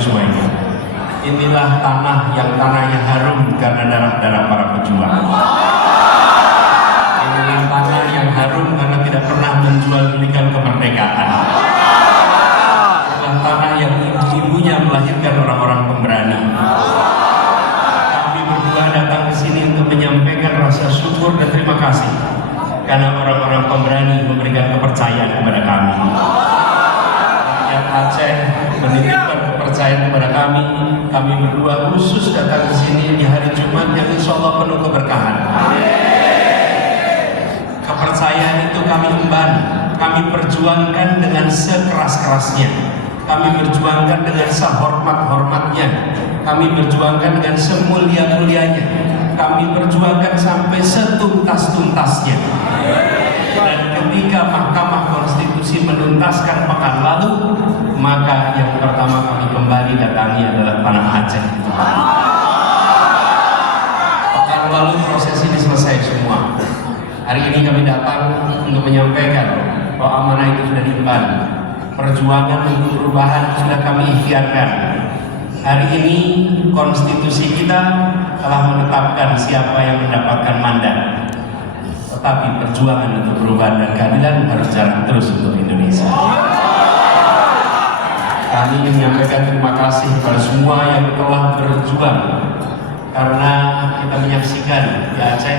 semuanya. Inilah tanah yang tanahnya harum karena darah-darah para pejuang. Inilah tanah yang harum karena tidak pernah menjual belikan kemerdekaan. Inilah tanah yang ibu-ibunya melahirkan orang-orang pemberani. Kami berdua datang ke sini untuk menyampaikan rasa syukur dan terima kasih karena orang-orang pemberani memberikan kepercayaan kepada kami. Rakyat Aceh menitipkan kepercayaan kepada kami. Kami berdua khusus datang ke sini di hari Jumat yang insya Allah penuh keberkahan. Kepercayaan itu kami emban, kami perjuangkan dengan sekeras-kerasnya, kami berjuangkan dengan sehormat-hormatnya, kami berjuangkan dengan semulia-mulianya, kami berjuangkan sampai setuntas-tuntasnya. Dan ketika Mahkamah Konstitusi menuntaskan pekan lalu, maka yang pertama kami kembali datangi adalah tanah Aceh. Pekan lalu proses ini selesai semua. Hari ini kami datang untuk menyampaikan bahwa amanah itu sudah diemban. Perjuangan untuk perubahan sudah kami ikhtiarkan. Hari ini konstitusi kita telah menetapkan siapa yang mendapatkan mandat. Tetapi perjuangan untuk perubahan dan keadilan harus jalan terus untuk Indonesia. Kami ingin menyampaikan terima kasih kepada semua yang telah berjuang, karena kita menyaksikan di Aceh